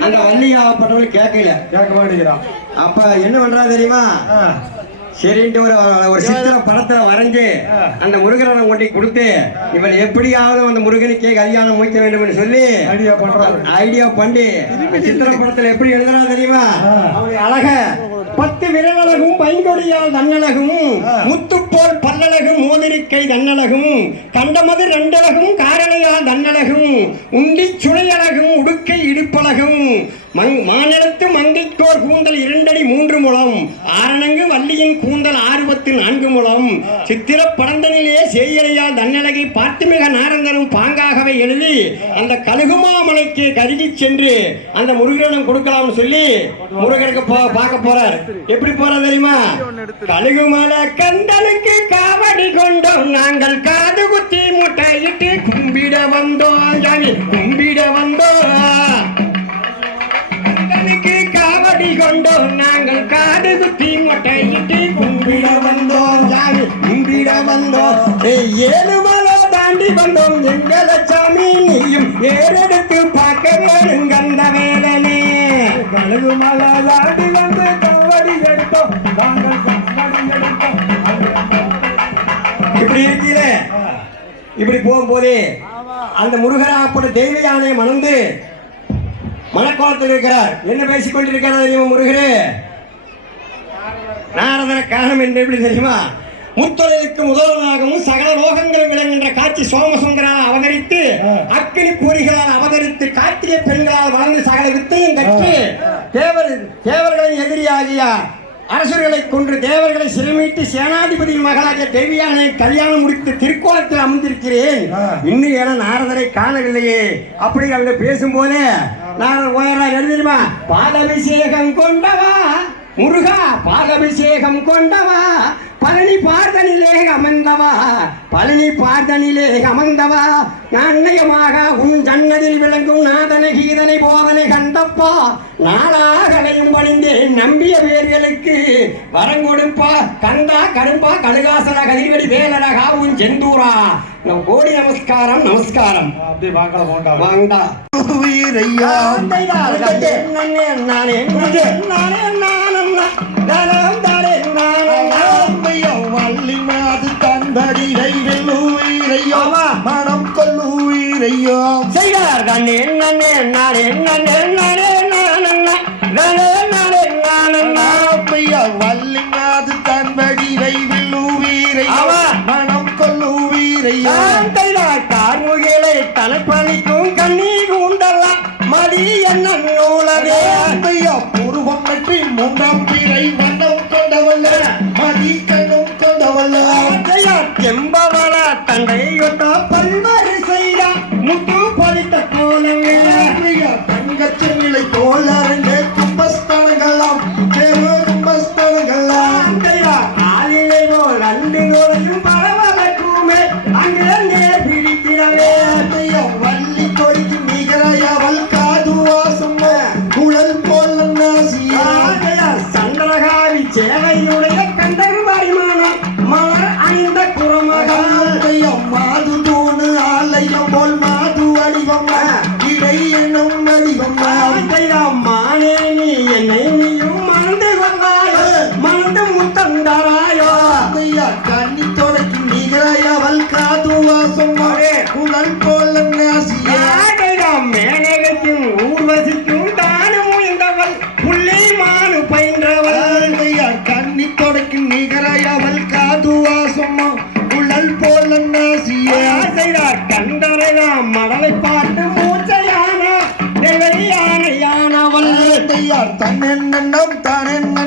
அந்த வள்ளியாகப்பட்டவள் கேட்கல கேட்க மாட்டேங்கிறான் அப்ப என்ன பண்றா தெரியுமா? சரின்ட்டு ஒரு ஒரு சித்திர படத்துல வரைஞ்சு அந்த முருகனை கொண்டு கொடுத்து இவள் எப்படியாவது அந்த முருகனுக்கே கல்யாணம் முடிக்க வேண்டும் சொல்லி ஐடியா பண்றாரு. ஐடியா பண்ணி சித்திர படத்துல எப்படி எழுதுறா தெரியுமா? அழக பத்து விரலழகும் பைங்கொடியால் தன்னழகும். முத்துப்போல் பல்லழகும் மோதிரிக்கை தன்னழகும். கண்டமது ரெண்டழகும் காரணையால் தன்னழகும். உண்டி சுளையழகும் உடுக்கை இடுப்பழகும். மங் மாநிலத்து மங்கைக்கோர் கூந்தல் இரண்டடி மூன்று முழம். ஆரணங்கு வள்ளியின் கூந்தல் ஆறுபத்து நான்கு முழம். சித்திர படந்தனிலே செய்யலையால் தன்னழகை பார்த்து மிக நாரந்தரும் பாங்காகவே எழுதி அந்த கழுகுமாமலைக்கு கருகி சென்று அந்த முருகனிடம் கொடுக்கலாம்னு சொல்லி முருகனுக்கு போ- பார்க்க போறார். எப்படி போறார் தெரியுமா? கழுகுமலை கண்டனுக்கு காவடி கொண்டோம். நாங்கள் காது குத்தி முட்டையிட்டு கும்பிட வந்தோம். கும்பிட வந்தோம். கண்டனுக்கு காவடி கொண்டோம். நாங்கள் காது குத்தி முட்டையிட்டு கும்பிட வந்தோம். கும்பிட வந்தோம். ஏழு மலை தாண்டி வந்தோம். எங்களை ஏறெடுத்து பார்க்க வேணும் கந்த வேலனே கழுகு மலாடி வந்து கவடி எடுத்தோம். நாங்கள் கவடி எடுத்தோம். இப்படி இருக்கீங்களே இப்படி போகும்போதே அந்த முருகராப்பட தெய்வ யானையை மணந்து மனக்கோலத்தில் இருக்கிறார். என்ன பேசிக் கொண்டிருக்கிறார் தெரியுமா முருகரே? நாரதர காரணம் என்று எப்படி தெரியுமா? முத்தொழிலுக்கு முதல்வனாகவும் சகல லோகங்களும் விளங்குகின்ற காட்சி சோமசுந்தரால் அவதரித்து அக்கினி பொறிகளால் அவதரித்து கார்த்திகை பெண்களால் வளர்ந்து சகல வித்தையும் கற்று தேவர் தேவர்களின் எதிரியாகிய அரசர்களை கொன்று தேவர்களை சிறைமீட்டு சேனாதிபதியின் மகளாகிய தேவியானை கல்யாணம் முடித்து திருக்கோலத்தில் அமர்ந்திருக்கிறேன். இன்னும் ஏன்னா நாரதரை காணவில்லையே. அப்படி அவங்க பேசும்போது நாரதர் ஓயரா எழுதிருமா? பாலபிஷேகம் கொண்டவா? முருகா பாலபிஷேகம் கொண்டவா பழனி பார்த்தனிலே அமர்ந்தவா பழனி பார்த்தனிலே அமர்ந்தவா நாணயமாக உன் ஜன்னதில் விளங்கும் நாதனை கீதனை போதனை கண்டப்பா நாளாகலையும் பணிந்தேன் நம்பிய பேர்களுக்கு வரம் கொடுப்பா கந்தா கரும்பா கடுகாசல கதிர்வடி வேலர காவும் செந்தூரா கோடி நமஸ்காரம் நமஸ்காரம் அப்படி பார்க்கல போண்டா வாங்கடா உயிரையா அம்மையம் வள்ளி மாது தன்படிரை வெல்லுயிரையோ ஆமா. மனம் கொல்லுயிரையோ அம்மையம் வள்ளி மாது தன்படிரை வெல்லுயிரையோ ஆமா. மனம் கொல்லுயிரையோ கார்முகிலை தலைப்பணிக்கும் கண்ணீ புருவம் நற்றி முன்னம் கொண்டவல்ல மதி கண்ணும் கொண்டவல்ல செம்பவள தண்டையொட்ட மேலகத்தின் ஊர்வசிக்கும் தானும் உயர்ந்தவள். புள்ளி மானு பயின்றவள். கண்ணி தொடக்கி நிகராய் அவள் காது வாசம்மா குழல் போல நாசிய ஆசையார் கண்டரையாம் மடலை பார்த்து மூச்சையான நிலையான யானவள் அம்மையார் தன்னெண்ணம் தானென்ன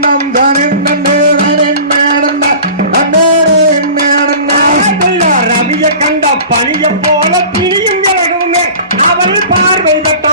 பணிய போல பிணியும் விலகுமே அவள் பார்வை தட்ட